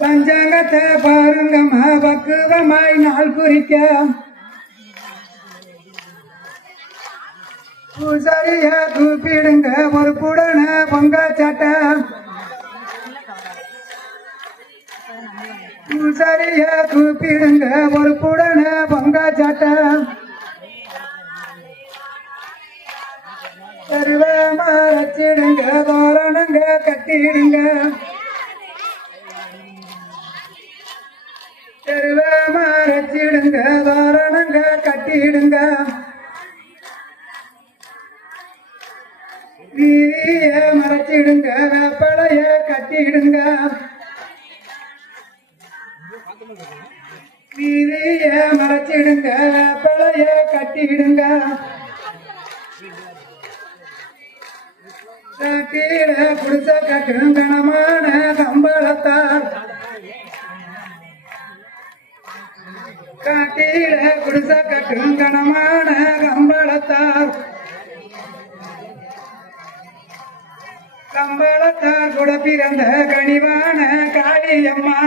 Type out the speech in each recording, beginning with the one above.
பஞ்சாங்கத்தை பாருங்கம்மா பக்குவமாய் நாள் குறிக்க பூசாரிய கூப்பிடுங்க ஒரு புடன பொங்க சட்டை பூசாரிய கூப்பிடுங்க ஒரு புடன பொங்க சட்டை தருவமா வச்சிடுங்க தோரணங்க கட்டிடுங்க தருவமா வச்சிடுங்க தோரணங்க கட்டிடுங்க வீரிய மறைச்சிடுங்க வேப்பலைய கட்டிடுங்க வீரிய மறைச்சிடுங்க வேப்பலைய கட்டிடுங்க கீழ குடிச கட்டும் கனமான கம்பளத்தார் காட்டில குடிச கட்டும் கனமான கம்பளத்தார் கம்பளத்தார் கூட பிறந்த கனிவான காளியம்மா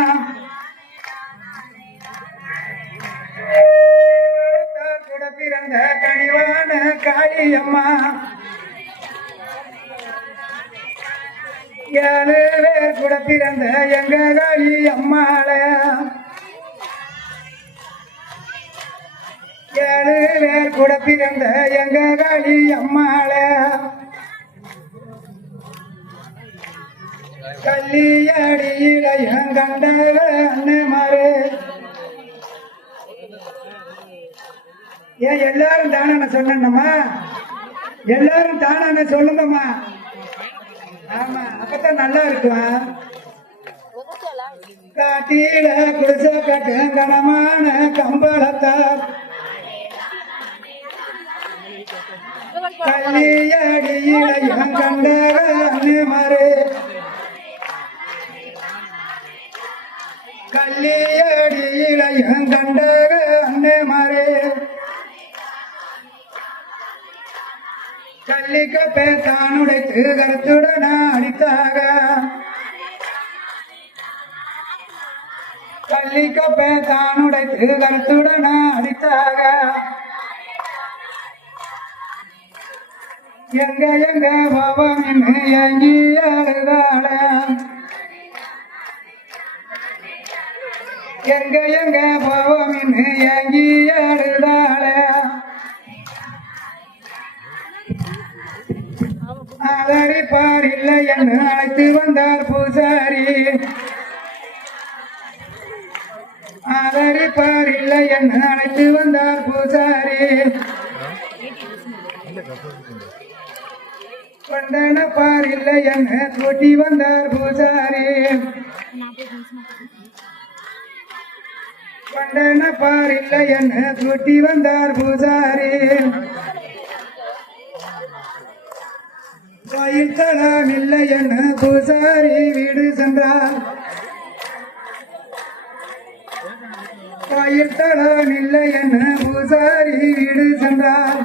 கூட பிறந்த கனிவான காளியம்மா 7 பேர் கூட பிறந்த எங்க காளி அம்மாள 7 பேர் கூட பிறந்த எங்க காளி அம்மாள கல்லியடியில எங்கண்டவ அண்ணமாரு ஏன் எல்லாரும் தானே சொன்னம்மா எல்லாரும் தானே சொல்லுங்கம்மா ஆமா அப்பதான் நல்லா இருக்கும் காட்டில குடிச கட்டு கனமான கம்பளத்தார் கல்லியடியில எங்கண்டவ அண்ணமாரு கல்லியடியில எங்கண்டவ அண்ணமாரு கல்லிக்கப்பே தானுடைத்து கருத்துடன் அடித்தாக கல்லிக்கப்பே தானுடைத்து கருத்துடன் அடித்தாக எங்க எங்க பாவம் என்று எங்கி அழுதாள எங்க எங்க பாவம் என்று எங்கி அழுதாள ஆதரிப்பார் இல்லை என்று அழைத்து வந்தார் பூசாரி ஆதரிப்பார் இல்லை என்று அழைத்து வந்தார் பூசாரி கொண்டனப்பார் இல்லை என்று கூட்டி வந்தார் பூசாரி கொண்டனப்பார் இல்லை என்று கூட்டி வந்தார் பூசாரி கோயில் தளம் இல்லை என்று பூசாரி வீடு சென்றார் கோயில் தளம் இல்லை என்று பூசாரி வீடு சென்றார்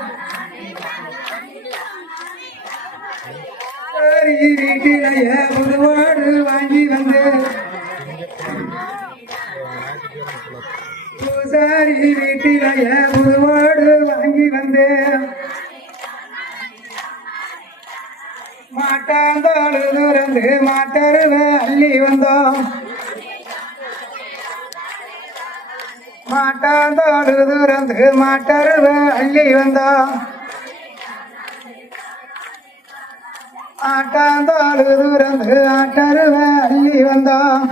பூசாரி வீட்டிலேயே புதுவாடு வாங்கி வந்து பூசாரி வீட்டிலேயே புதுவாடு வாங்கி வந்து மாட்டாந்தாಳು துறந்து மாட்டருவ அள்ளி வந்தோம் மாட்டாந்தாಳು துறந்து மாட்டருவ அள்ளி வந்தோம் ஆட்டாந்தாಳು துறந்து ஆட்டருவ அள்ளி வந்தோம்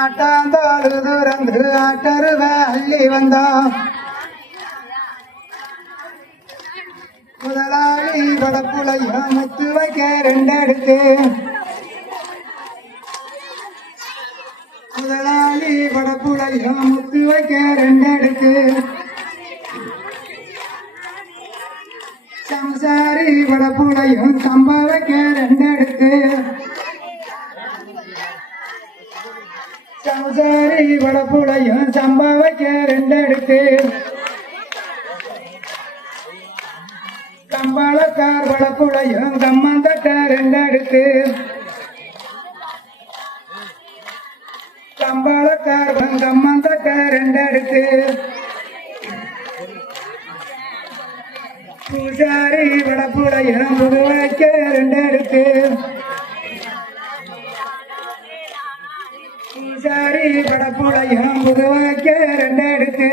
ஆட்டாந்தாಳು துறந்து ஆட்டருவ அள்ளி வந்தோம் முதலாளி படப்புலையா முத்து வைக்க 2 அடுக்கு முதலாளி படப்புலையா முத்து வைக்க 2 அடுக்கு சம்சாரி படப்புலையும் சம்பா வைக்க 2 அடுக்கு சம்சாரி படப்புலையும் சம்பா வைக்க 2 அடுக்கு கம்பாளக்கார் வடப்புழையும் கம்மந்தட்ட 2 அடுக்கு கம்பாளக்கார் கம்மந்தட்ட ரெண்டடுக்கு பூசாரி வடப்புடையனும் புது வைக்க ரெண்டடுக்கு பூசாரி வடப்புடையனும் புது வைக்க ரெண்டடுக்கு